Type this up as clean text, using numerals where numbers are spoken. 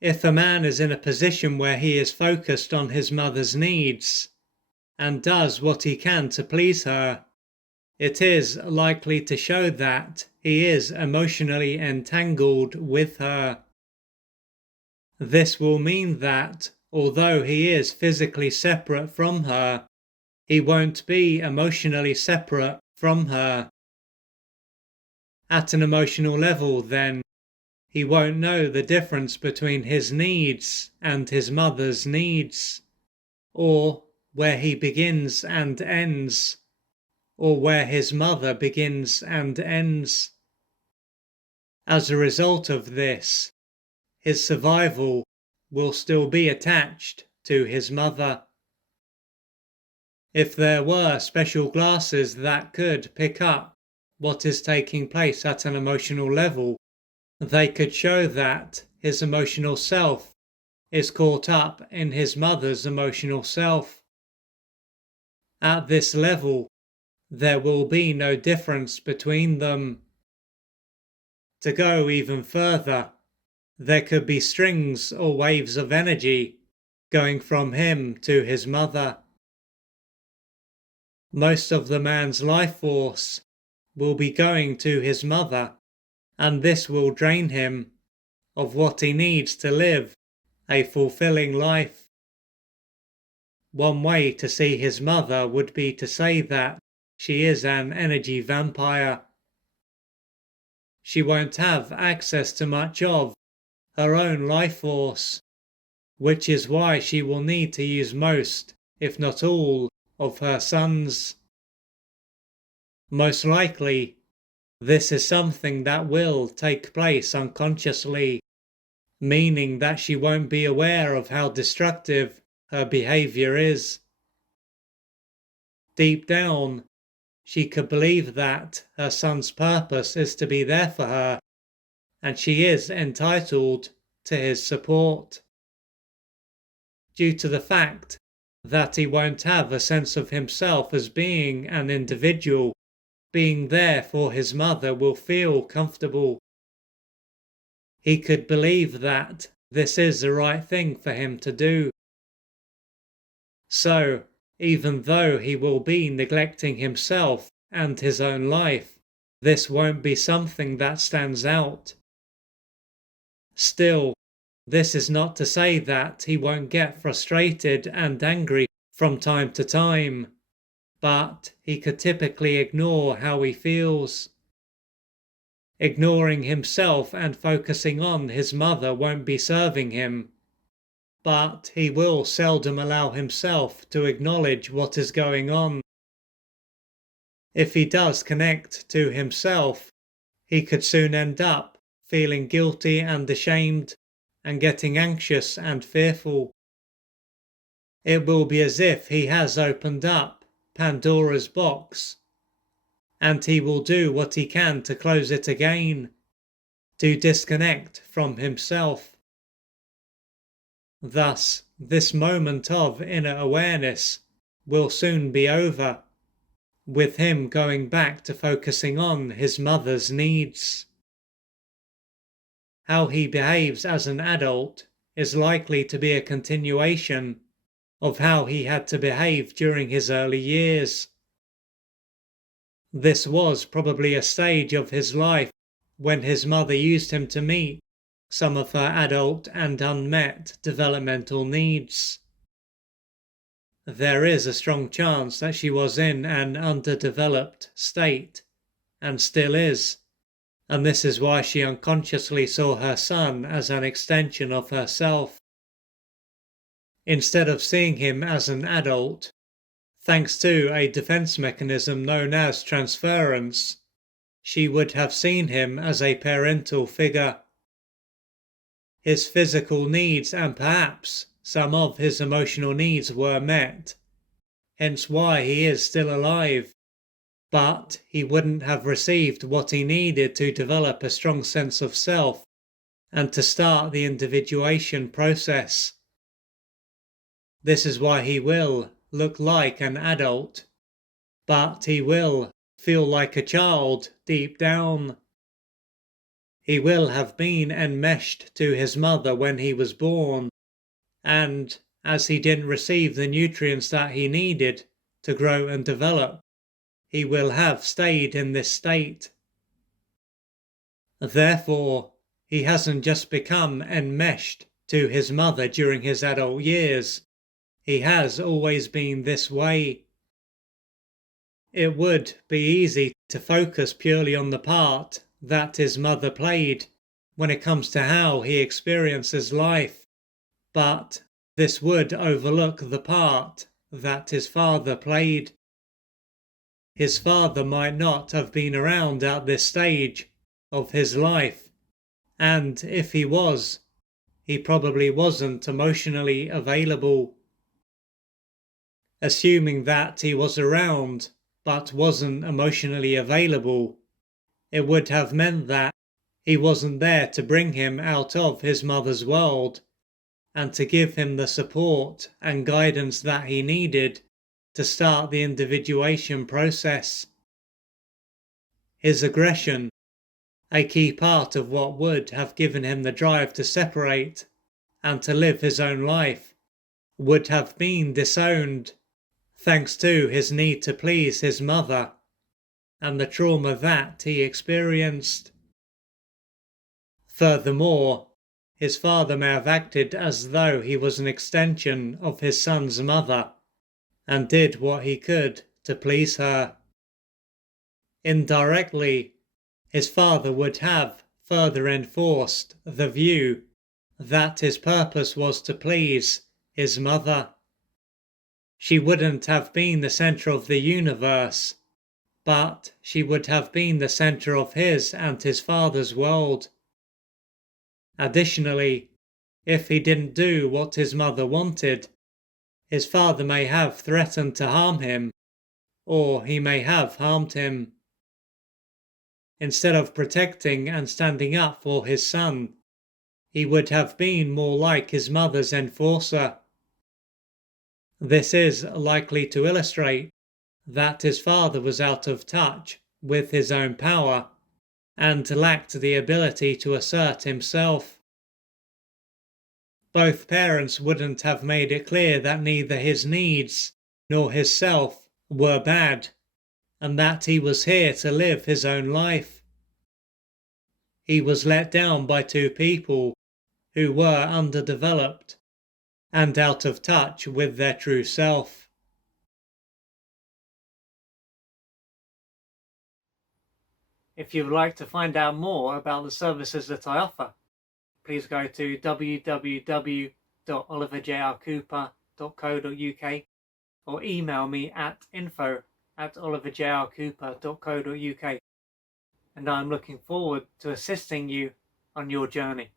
If a man is in a position where he is focused on his mother's needs and does what he can to please her, it is likely to show that he is emotionally entangled with her. This will mean that, although he is physically separate from her, he won't be emotionally separate from her. At an emotional level, then, he won't know the difference between his needs and his mother's needs, or where he begins and ends, or where his mother begins and ends. As a result of this, his survival will still be attached to his mother. If there were special glasses that could pick up what is taking place at an emotional level, they could show that his emotional self is caught up in his mother's emotional self. At this level, there will be no difference between them. To go even further, there could be strings or waves of energy going from him to his mother. Most of the man's life force will be going to his mother, and this will drain him of what he needs to live a fulfilling life. One way to see his mother would be to say that she is an energy vampire. She won't have access to much of her own life force, which is why she will need to use most, if not all, of her son's. Most likely, this is something that will take place unconsciously, meaning that she won't be aware of how destructive her behavior is. Deep down, she could believe that her son's purpose is to be there for her, and she is entitled to his support. Due to the fact that he won't have a sense of himself as being an individual, being there for his mother will feel comfortable. He could believe that this is the right thing for him to do. So, even though he will be neglecting himself and his own life, this won't be something that stands out. Still, this is not to say that he won't get frustrated and angry from time to time, but he could typically ignore how he feels. Ignoring himself and focusing on his mother won't be serving him, but he will seldom allow himself to acknowledge what is going on. If he does connect to himself, he could soon end up feeling guilty and ashamed and getting anxious and fearful. It will be as if he has opened up Pandora's box, and he will do what he can to close it again, to disconnect from himself. Thus, this moment of inner awareness will soon be over, with him going back to focusing on his mother's needs. How he behaves as an adult is likely to be a continuation of how he had to behave during his early years. This was probably a stage of his life when his mother used him to meet some of her adult and unmet developmental needs. There is a strong chance that she was in an underdeveloped state, and still is, and this is why she unconsciously saw her son as an extension of herself. Instead of seeing him as an adult, thanks to a defense mechanism known as transference, she would have seen him as a parental figure. His physical needs and perhaps some of his emotional needs were met, hence why he is still alive, but he wouldn't have received what he needed to develop a strong sense of self and to start the individuation process. This is why he will look like an adult, but he will feel like a child deep down. He will have been enmeshed to his mother when he was born, and as he didn't receive the nutrients that he needed to grow and develop, he will have stayed in this state. Therefore, he hasn't just become enmeshed to his mother during his adult years. He has always been this way. It would be easy to focus purely on the part that his mother played when it comes to how he experiences life, but this would overlook the part that his father played. His father might not have been around at this stage of his life, and if he was, he probably wasn't emotionally available. Assuming that he was around but wasn't emotionally available, it would have meant that he wasn't there to bring him out of his mother's world and to give him the support and guidance that he needed to start the individuation process. His aggression, a key part of what would have given him the drive to separate and to live his own life, would have been disowned thanks to his need to please his mother and the trauma that he experienced. Furthermore, his father may have acted as though he was an extension of his son's mother and did what he could to please her. Indirectly, his father would have further enforced the view that his purpose was to please his mother. She wouldn't have been the center of the universe, but she would have been the center of his and his father's world. Additionally, if he didn't do what his mother wanted, his father may have threatened to harm him, or he may have harmed him. Instead of protecting and standing up for his son, he would have been more like his mother's enforcer. This is likely to illustrate that his father was out of touch with his own power and lacked the ability to assert himself. Both parents wouldn't have made it clear that neither his needs nor his self were bad, and that he was here to live his own life. He was let down by two people who were underdeveloped and out of touch with their true self. If you would like to find out more about the services that I offer, please go to www.oliverjrcooper.co.uk or email me at info@oliverjrcooper.co.uk, and I'm looking forward to assisting you on your journey.